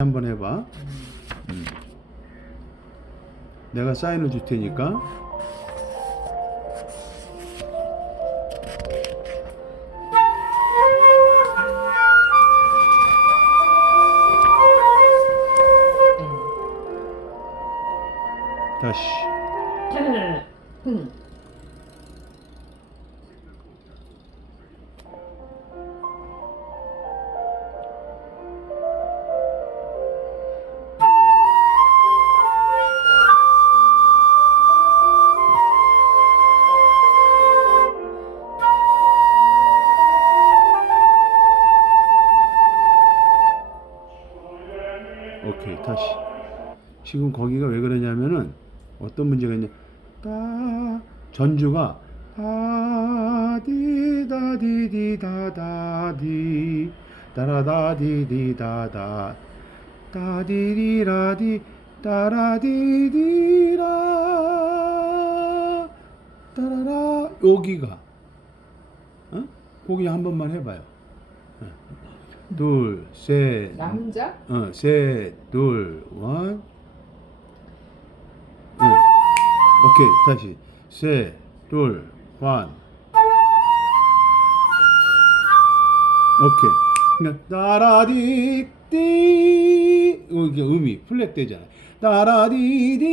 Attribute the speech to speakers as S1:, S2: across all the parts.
S1: 한번 해봐. 음. 내가 사인을 줄 테니까. 다디다디디다다디 따라다디디다다 따디디라디 따라디디라 따라라 여기가 어? 거기 한 번만 해봐요. 어. 둘, 셋,
S2: 남자?
S1: 어, 셋, 둘, 원. 응. 오케이, 다시. 셋, 둘, 원. 오케이. 그러니까 따라디띠 이게 음이 플랫 되잖아. 따라디디디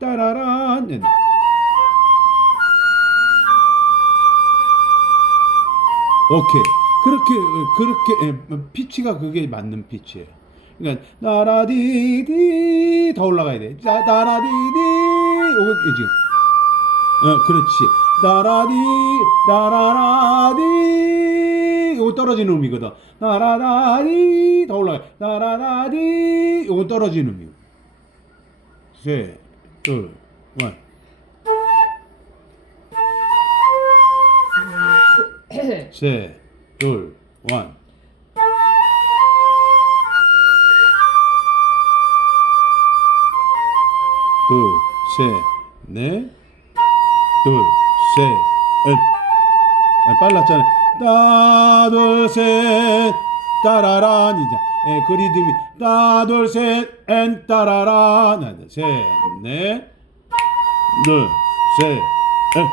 S1: 따라란. 네. 오케이. 그렇게 그렇게 에, 피치가 그게 맞는 피치예요. 그러니까 나라디디 더 올라가야 돼. 자, 나라디디 이거 지금. 어, 그렇지. 나라디 나라라디 이거 떨어지는 음이거든. 나라라디 더 올라가. 나라라디 이거 떨어지는 음이고. 셋, 둘, 원. 셋, 둘, 원. 둘, 셋, 넷, 둘, 셋, 넷. 아, 빨랐잖아. 따, 둘, 셋, 따라란. 이제 예, 그 리듬이 따, 둘, 셋, 엔, 따라란. 하나, 셋, 넷, 둘, 셋, 넷.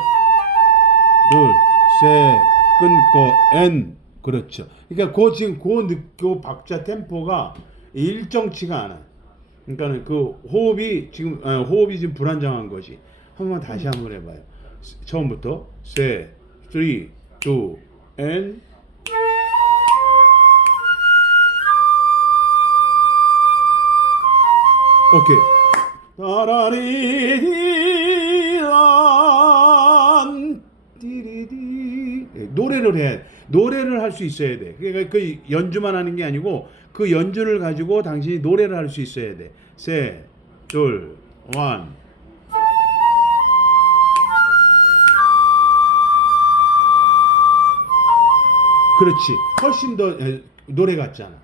S1: 둘, 셋, 끊고 N. 그렇죠. 그러니까 그 지금 그, 느, 그 박자 템포가 일정치가 않아. 그러니까는 그 호흡이 지금 아, 호흡이 지금 불안정한 것이 한번 다시 한번 해봐요. 스- 처음부터 셋, three, two, and 오케이. 따라리디란 띠리디 예, 노래를 해 노래를 할 수 있어야 돼. 그러니까 그 연주만 하는 게 아니고 그 연주를 가지고 당신이 노래를 할 수 있어야 돼. 셋, 둘, 원. 그렇지. 훨씬 더 에, 노래 같잖아.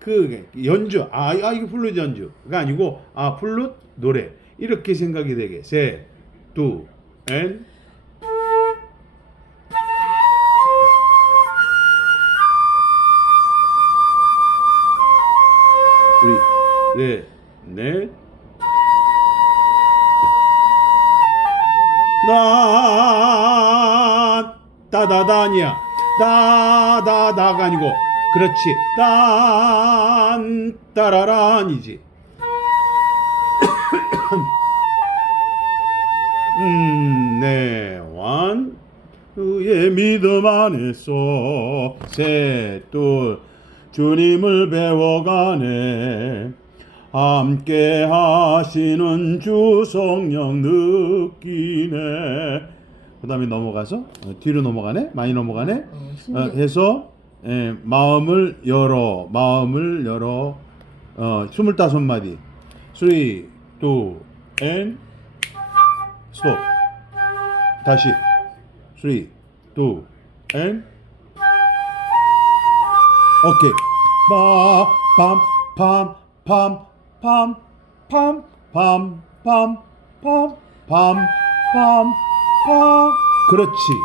S1: 그 연주. 아, 아 이거 플룻 연주가 아니고 아 플룻 노래. 이렇게 생각이 되게. 셋두앤 우리 넷넷 나 따다다니야 다다 다가 아니고. 그렇지. 딴 따라란이지. 음네 완 그의 믿음 안에서 셋둘 주님을 배워가네. 함께 하시는 주 성령 느끼네 그 다음에 넘어가서 어, 뒤로 넘어가네 많이 넘어가네
S2: 어,
S1: 어, 해서 예, 마음을 열어 마음을 열어 어, 25마디 3, 2, and stop 다시 3, 2, and 오케이 빰빰빰빰빰빰빰빰빰빰빰 빰빰 그렇지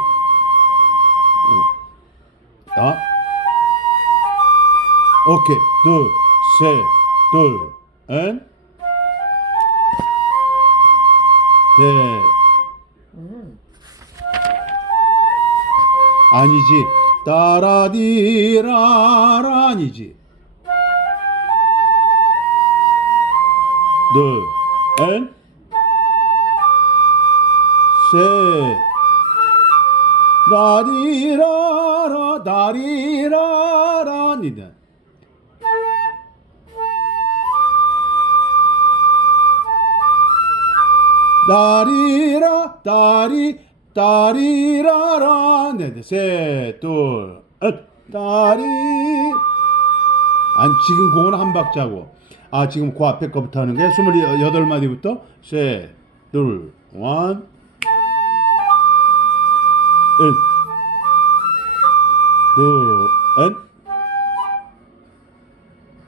S1: 어. 아 오케이. 둘, 셋, 둘, 엔. 네.
S2: 음.
S1: 아니지. 따라디라라 아니지. 둘, 엔. 셋. 나리라라 나리라라 니다. 다리라 다리 다리라라 네셋둘 다리. 안 지금 그건 한 박자고. 아 지금 그 앞에 거부터 하는 게 스물여덟 마디부터? 셋둘 원 엔,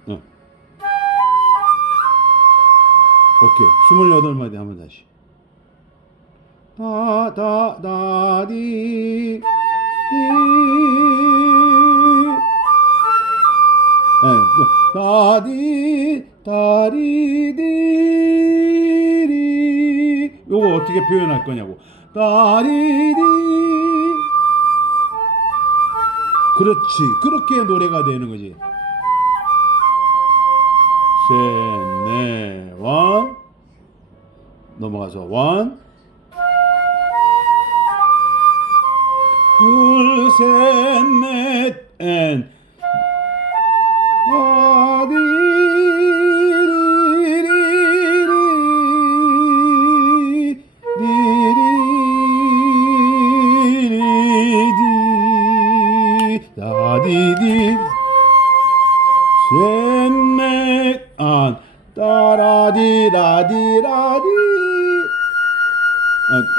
S1: 어. 오케이, 스물여덟 마디 한번 다시. 다, 다, 다, 디, 디. 예, 그, 다디, 다리, 디리. 요거 어떻게 표현할 거냐고. 다리 디. 그렇지. 그렇게 노래가 되는 거지. 셋, 넷, 원. 넘어가서 원. 둘, 셋, 넷, 앤. 아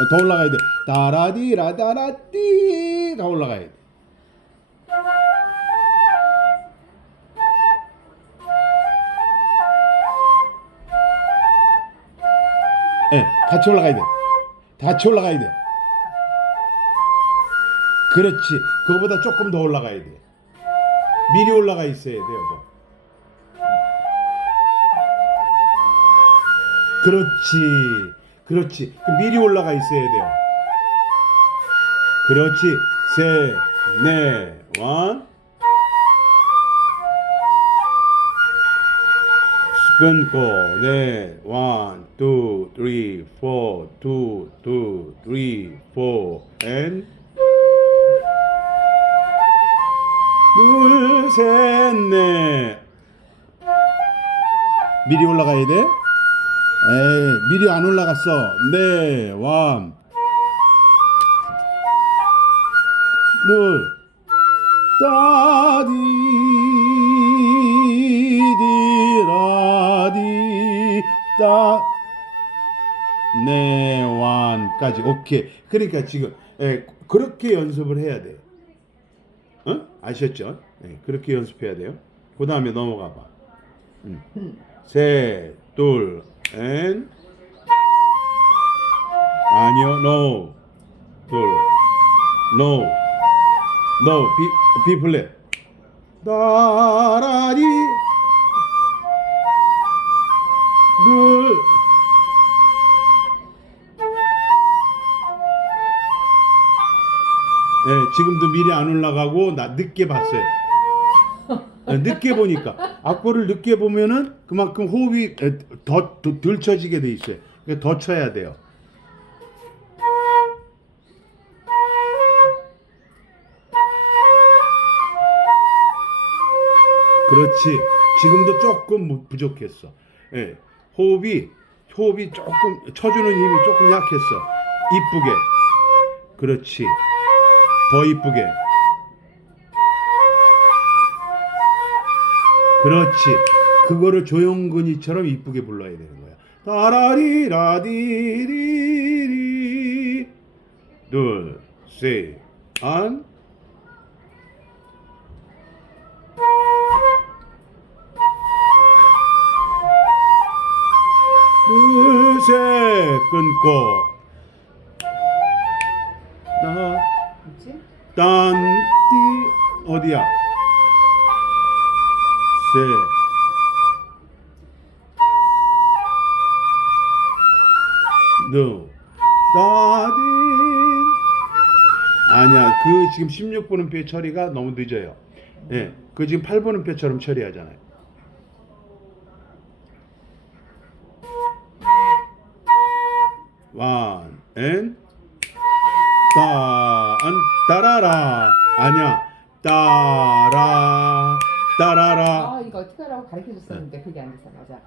S1: 더 올라가야 돼 따라디라다라띠 더 올라가야 돼 예, 같이 올라가야 돼. 같이 올라가야 돼. 그렇지. 그거보다 조금 더 올라가야 돼. 미리 올라가 있어야 돼, 여보. 그렇지. 그렇지. 그 미리 올라가 있어야 돼요. 그렇지. 셋, 넷, 원. 끊고 네 one two three four two two three four and 둘셋 넷 미리 올라가야 돼? 에이 미리 안 올라갔어. 네 one 둘. 따디디라디 따. 네완까지. 오케이. 그러니까 지금 예, 그렇게 연습을 해야 돼 어? 아셨죠? 예, 그렇게 연습해야 돼요. 그 다음에 넘어가 봐. 음. 셋 둘 엔. 아니요 no. 둘 no. No B B 플랫 따라리 둘. 예, 지금도 미리 안 올라가고 나 늦게 봤어요. 예, 늦게 보니까 악보를 늦게 보면은 그만큼 호흡이 에, 더, 더 들쳐지게 돼 있어요. 그러니까 더 쳐야 돼요. 그렇지. 지금도 조금 무- 부족했어. 예. 호흡이 호흡이 조금 쳐주는 힘이 조금 약했어. 이쁘게. 그렇지. 더 이쁘게. 그렇지. 그거를 조영근이처럼 이쁘게 불러야 되는 거야. 따라리라디리리 둘, 셋, 안. 둘, 셋, 끊고. 나? 딴, 띠, 어디야? 너, 나딘. 아니야, 그 지금 16분음표 처리가 너무 늦어요. 예, 그 지금 8분음표처럼 처리하잖아요. 원, 앤, 따, 안, 따라라. 아니야, 따라, 따라라.
S2: 가르쳐 줬었는데 그게 안 됐어 맞아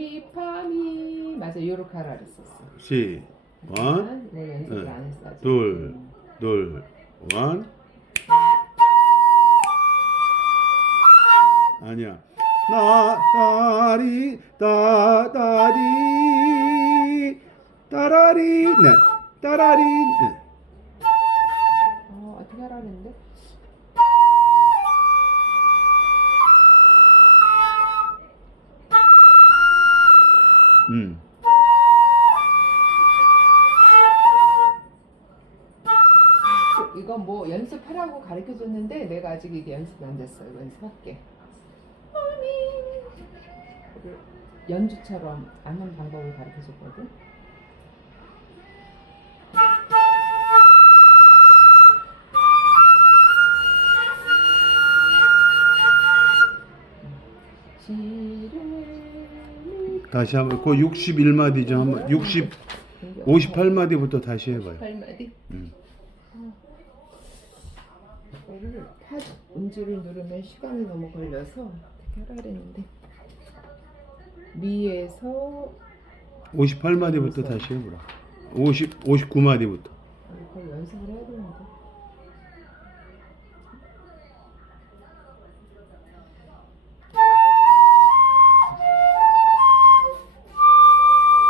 S2: 시레미파미 맞아 요렇게 하라 그랬었어
S1: 시, 원,
S2: 내가 연습을
S1: 네.
S2: 안 했어 아직
S1: 둘. 둘, 원. 아니야. 나, 따리, 따, 따리, 따라리, 네. 따라리, 네.
S2: 가 아직 이게 연습이 안 됐어 이거 연습할게 연주처럼 아는 방법을 가르쳐 줬거든. 시레미
S1: 다시 한번 그 61마디 좀 한번 60 58마디부터 다시 해 봐요.
S2: 8마디?
S1: 음.
S2: 이거를 파 음질을 누르면 시간이 너무 걸려서 어떻게 하라 그랬는데 미에서
S1: 58마디부터 다시 해보라. 50 59마디부터.
S2: 이걸 연습을 해야 되는데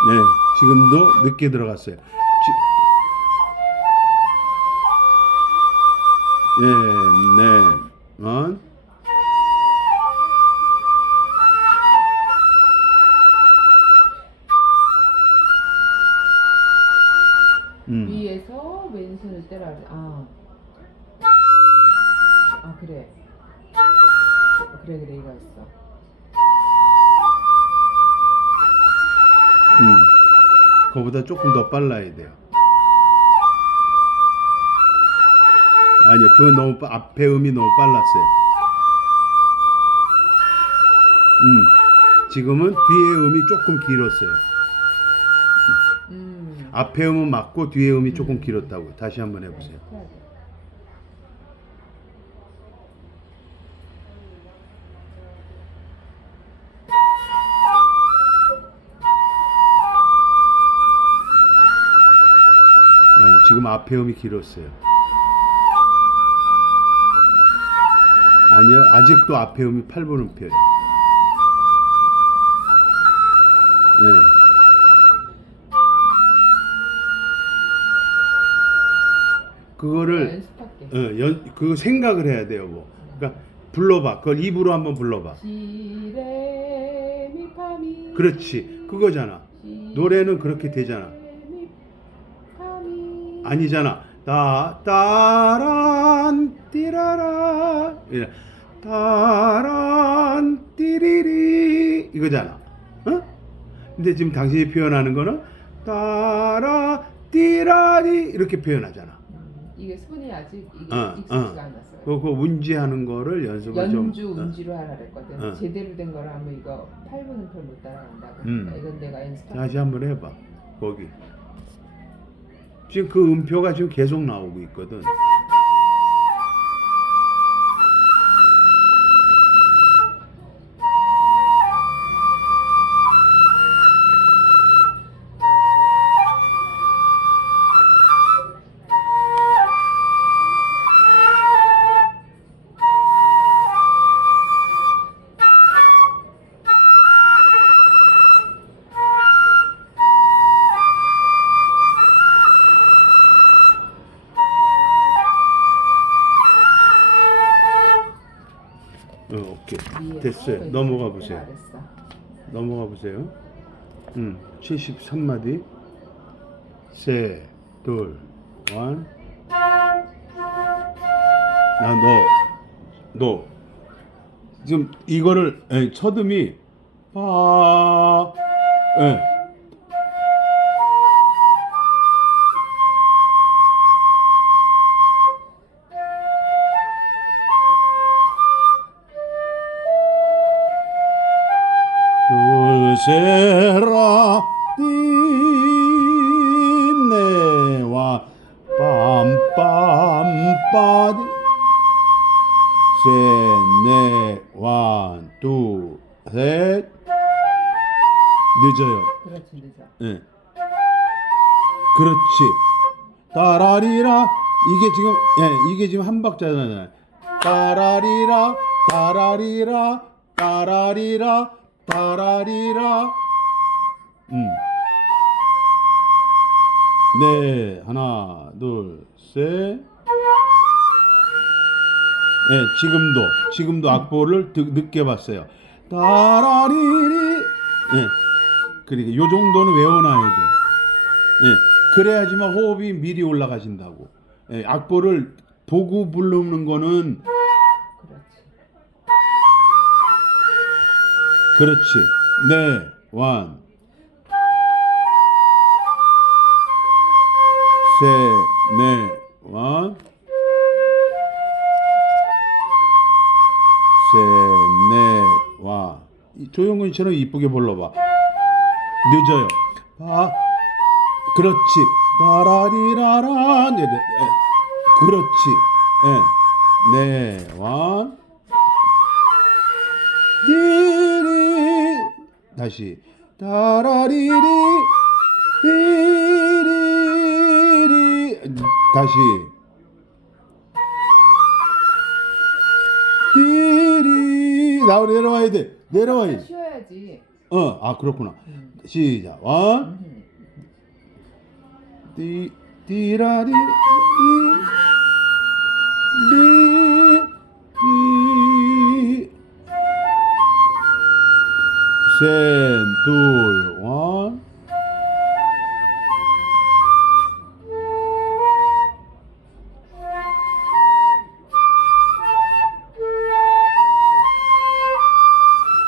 S1: 네, 지금도 늦게 들어갔어요. 예, 네, 원, 음,
S2: 위에서 왼손을 때라 그래. 아. 아 그래 그래 그래 이거 있어
S1: 음, 그거보다 조금 더 빨라야 돼요. 아니요, 그거 너무 빠- 앞에 음이 너무 빨랐어요. 음, 지금은 뒤에 음이 조금 길었어요.
S2: 음
S1: 앞에 음은 맞고 뒤에 음이 조금 길었다고. 다시 한번 해보세요. 아니, 지금 앞에 음이 길었어요. 아니요, 아직도 앞에 음이 8분음표예요. 네. 그거를
S2: 연습할게
S1: 어, 연, 그 생각을 해야 돼요, 뭐. 그러니까 불러봐. 그걸 입으로 한번 불러봐. 그렇지, 그거잖아. 노래는 그렇게 되잖아. 아니잖아. 따 따란 띠라라 이래. 따란 띠리리 이거잖아. 어? 근데 지금 당신이 표현하는 거는 따라 띠라리 이렇게 표현하잖아.
S2: 음, 이게 손이 아직 이게
S1: 어,
S2: 익숙지가
S1: 어.
S2: 않았어요
S1: 그, 그 운지하는 거를 연습을
S2: 연주
S1: 좀. 어.
S2: 음지로 하라 그랬거든.
S1: 어.
S2: 제대로 된 거라 하면 이거 8분은 별못 따라간다고.
S1: 음.
S2: 이건 내가 연습할
S1: 다시 한번 해봐. 거기. 지금 그 음표가 지금 계속 나오고 있거든. 됐어요.
S2: 왼손을
S1: 넘어가
S2: 떼라
S1: 보세요. 넘어가 보세요. 음, 73마디. 세, 둘, 원. 나 너, 너, 지금 이거를 예, 첫음이 빠 예. 늦어요.
S2: 그렇지 늦어.
S1: 예. 그렇지. 따라리라 이게 지금 예 이게 지금 한 박자잖아요. 따라리라 따라리라 따라리라 따라리라 음. 네 하나 둘 셋 예, 지금도 지금도 악보를 듣- 늦게 봤어요. 따라리리 예. 그러니까 요 정도는 외워놔야 돼. 예. 그래야지만 호흡이 미리 올라가신다고. 예, 악보를 보고 부르는 거는
S2: 그렇지.
S1: 네. 완. 세, 네, 완. 세, 네, 와. 이 조용근처럼 이쁘게 불러봐. 늦어요. 아, 그렇지. 따라리라라. 네, 네, 네. 그렇지. 예. 네, 완. 디리 다시 따라리리 리리리 다시 디리 나 내려와야 돼 내려와야 돼.
S2: 쉬어야지.
S1: 어 아 그렇구나
S2: 음.
S1: 시작 원
S2: 음.
S1: 띠 띠라리 리리 셋, 둘,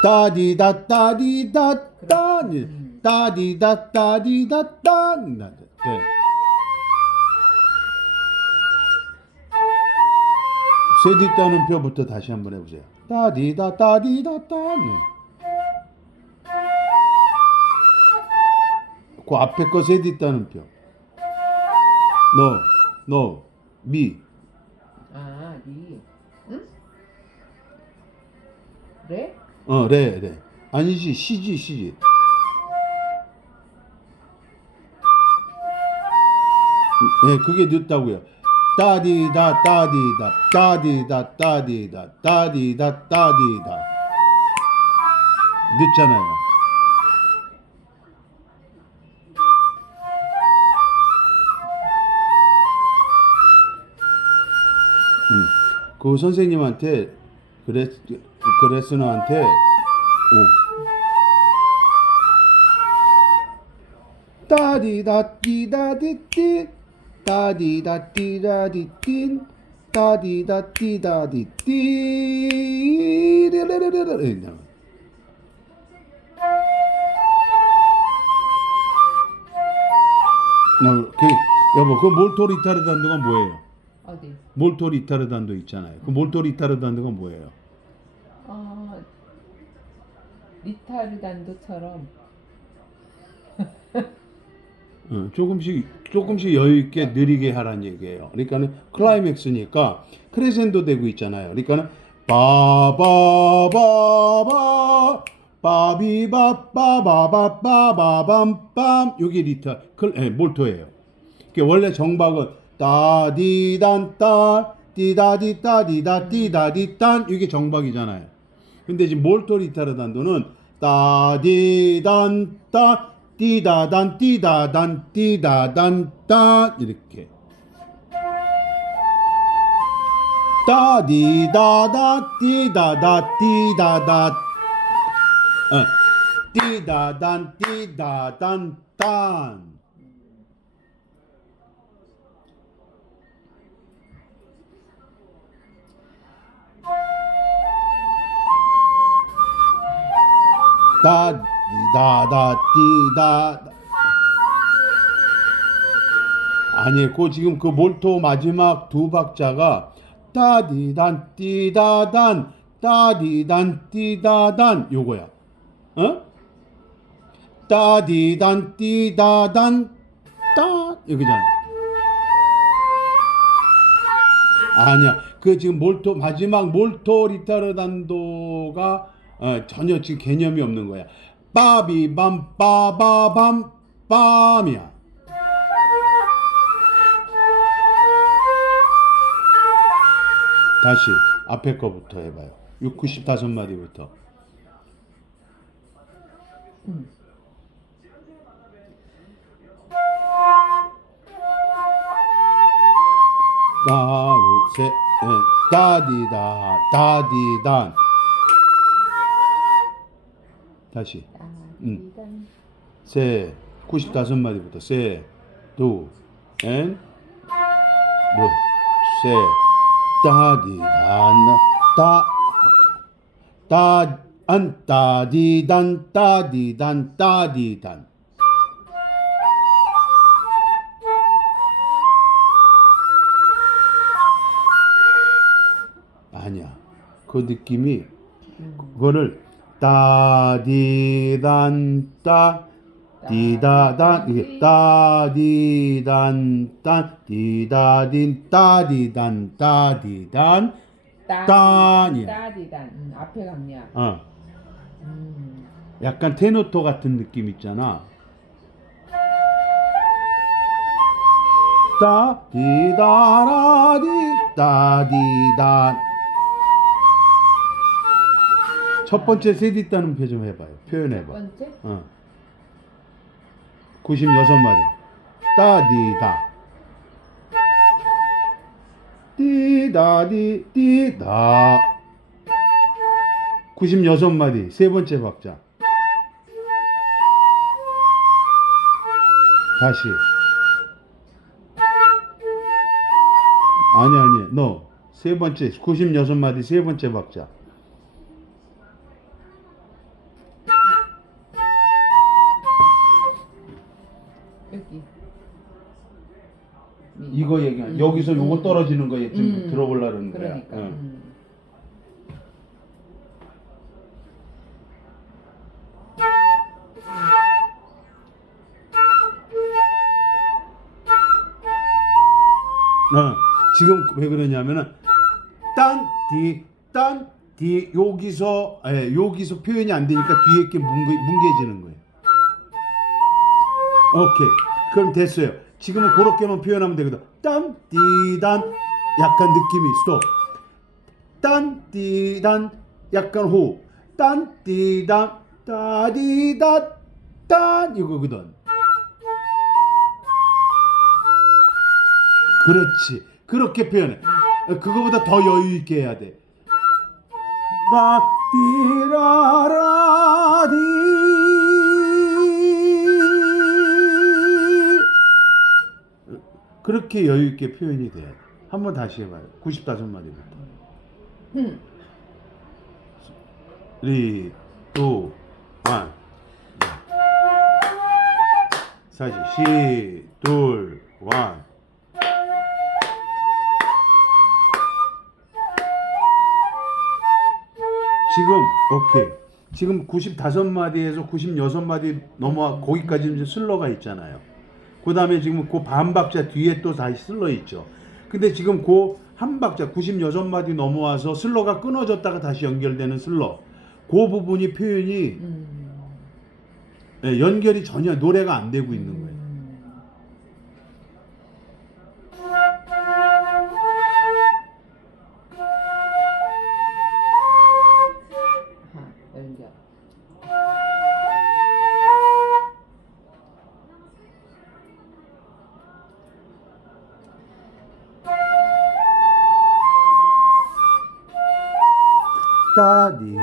S1: 따디다 따디다 따디 따디다 따디다 따 네. 세디 따는 표부터 다시 한번 해보세요. 따디다 따디다 따. 네. 그 앞에 거 세디 따는 표. 너, 너, 미.
S2: 아, 니. 응? 그래?
S1: 어, 레, 레. 아니지, 시지, 시지. 네, 그게 늦다고요. 따디다, 따디다, 따디다, 따디다, 따디다, 따디다. 늦잖아요. 음. 그 선생님한테 그랬 그레스너한테 응. 따디다 띠다디띠 따디다 띠다디띠 따디다 띠다디띠 르르르르르 어, 그, 여보 그 몰토 리타르단도가 뭐예요?
S2: 어디?
S1: 몰토 리타르단도 있잖아요. 그 몰토 리타르단도가 뭐예요?
S2: 어, 리타르단도처럼
S1: 어, 조금씩 조금씩 여유 있게 느리게 하라는 얘기예요. 그러니까는 클라이맥스니까 크레센도 되고 있잖아요. 그러니까는 바바바바 바비바바바바바밤빰 요게 리타 클 예, 몰토예요. 이게 원래 정박은 따디단따 띠다디따디다 띠다디딴 이게 정박이잖아요. 근데 지금 몰토 리타르단도는 따디단따 띠다단 띠다단 띠다단 따 이렇게. 따디다다 띠다다 띠다다. 어 띠다단 띠다단 딴 따디다다 띠다. 아니 그 지금 그 몰토 마지막 두 박자가 따디단 띠다단 따디단 띠다단. 요거야. 어? 따디단 띠다단 따 여기잖아. 아니야. 그 지금 몰토 마지막 몰토 리타르단도가 어, 전혀 지금 개념이 없는 거야. 빠비밤 빠바밤 빰이야. 다시 앞에 거부터 해봐요. 6, 95마디부터.
S2: 음.
S1: 하나 둘셋 따디다 따디단 다시 음.
S2: 따디단.
S1: 세 95마디부터 세, 두, 엔, 루, 세, 따디단, 따, 따, 안, 따디 단, 따디 단, 따디 단. 아니야. 그 느낌이
S2: 음.
S1: 그거를 따디단 따 디다단 이게 따디단 딴 디다딘 따디단 따디단
S2: 따-
S1: 딴이야.
S2: 따디단. 음, 앞에 강약.
S1: 어
S2: 음.
S1: 약간 테노토 같은 느낌 있잖아 따디다라디 따디단 첫 번째 세디 있다는 표정 해봐요
S2: 첫
S1: 표현해봐
S2: 번째.
S1: 어. 96마디. 따디다. 띠다디 띠다. 96마디. 세 번째 박자. 다시. 아니 아니. 너. 세 번째. 96마디 세 번째 박자. 여기서 요거
S2: 음.
S1: 떨어지는 거 지금
S2: 음.
S1: 들어보려는 거야.
S2: 그러니까.
S1: 응.
S2: 음.
S1: 어, 지금 왜 그러냐면은 딴디 여기서 예, 여기서 표현이 안 되니까 뒤에 게 뭉개, 뭉개지는 거예요. 오케이. 그럼 됐어요. 지금은 그렇게만 표현하면 되거든. 딴디단 약간 느낌이 스톱. 딴디단 약간 호흡. 딴디단 따디다 딴 이거거든. 그렇지. 그렇게 표현해. 그거보다 더 여유 있게 해야 돼. 라띠라라디 그렇게 여유 있게 표현이 돼. 한번 다시 해봐요. 95마디부터.
S2: 음.
S1: 3, 2, 1. 사실 시, 둘, 원. 지금 오케이. 지금 95마디에서 96마디 넘어와 거기까지 이제 슬러가 있잖아요. 그 다음에 지금 그 반 박자 뒤에 또 다시 슬러 있죠. 근데 지금 그 한 박자 96마디 넘어와서 슬러가 끊어졌다가 다시 연결되는 슬러. 그 부분이 표현이
S2: 음.
S1: 예, 연결이 전혀 노래가 안 되고 있는 거예요. 다디다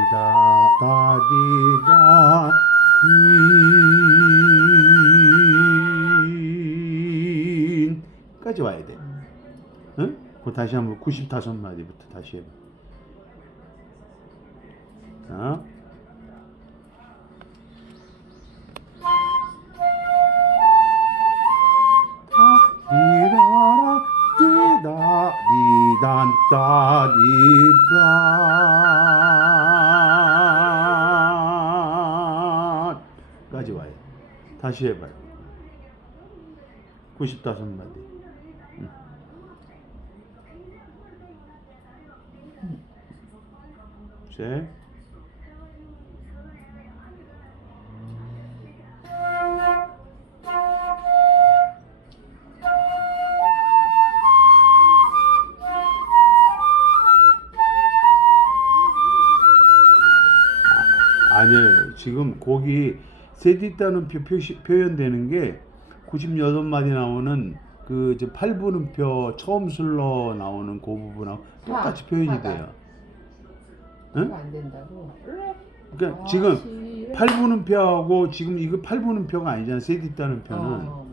S1: 다디다 인까지 와야 돼. 응? 그 다시 한번 95마디부터 다시 해봐. 자. 다디라라 디다 디단다 다시 해봐요. 95마디. 셋. 아니에요. 지금 곡이 세디다는 표, 표시, 표현되는 게 98마디 나오는 그 이제 8분음표 처음 슬러 나오는 그 부분하고 똑같이
S2: 파,
S1: 표현이. 돼요. 응?
S2: 안 된다고.
S1: 그러니까
S2: 아,
S1: 지금
S2: 시-
S1: 8분음표하고 지금 이거 8분음표가 아니잖아. 세디다는 표는.
S2: 어.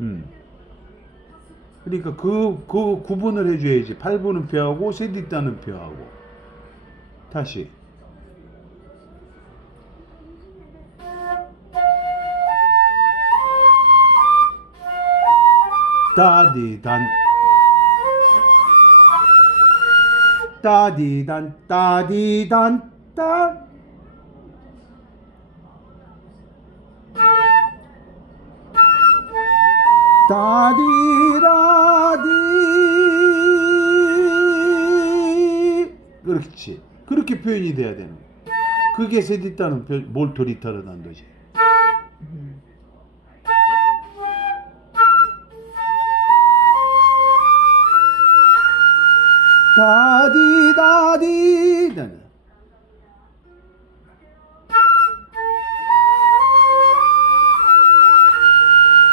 S1: 음. 그러니까 그, 그 구분을 해줘야지. 8분음표하고 세디다는 표하고. 다시. 따디단. 따디단 따디단 따. 따디라디. 그렇지. 그렇게 표현이 돼야 되는 거야. 그게 세디다는 표- 몰토리타르단 도지.
S2: 음.
S1: 다디 다디.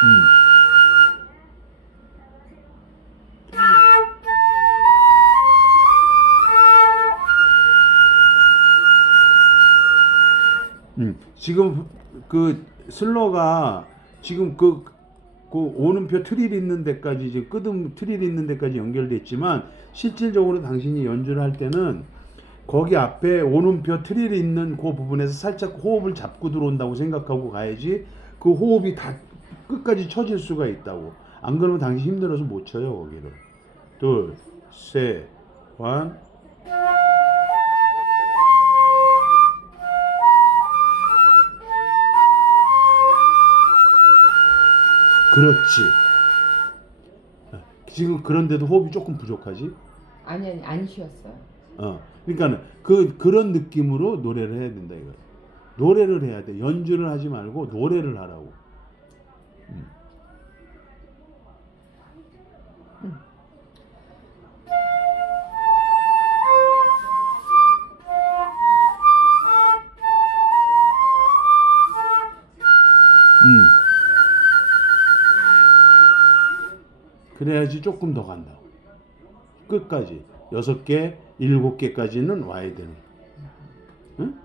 S1: 음. 음, 지금 그 슬러가 지금 그, 그 오는표 트릴 있는 데까지 이제 끄듬 트릴 있는 데까지 연결됐지만 실질적으로 당신이 연주를 할 때는 거기 앞에 오는표 트릴 있는 그 부분에서 살짝 호흡을 잡고 들어온다고 생각하고 가야지 그 호흡이 다 끝까지 쳐질 수가 있다고. 안 그러면 당신 힘들어서 못 쳐요 거기를. 둘셋완 그렇지. 지금 그런데도 호흡이 조금 부족하지?
S2: 아니 아니 안 쉬었어요.
S1: 어. 그러니까는 그 그런 느낌으로 노래를 해야 된다 이거. 노래를 해야 돼. 연주를 하지 말고 노래를 하라고. 음. 음. 그래야지 조금 더 간다. 끝까지 여섯 개, 일곱 개까지는 와야 되는. 응?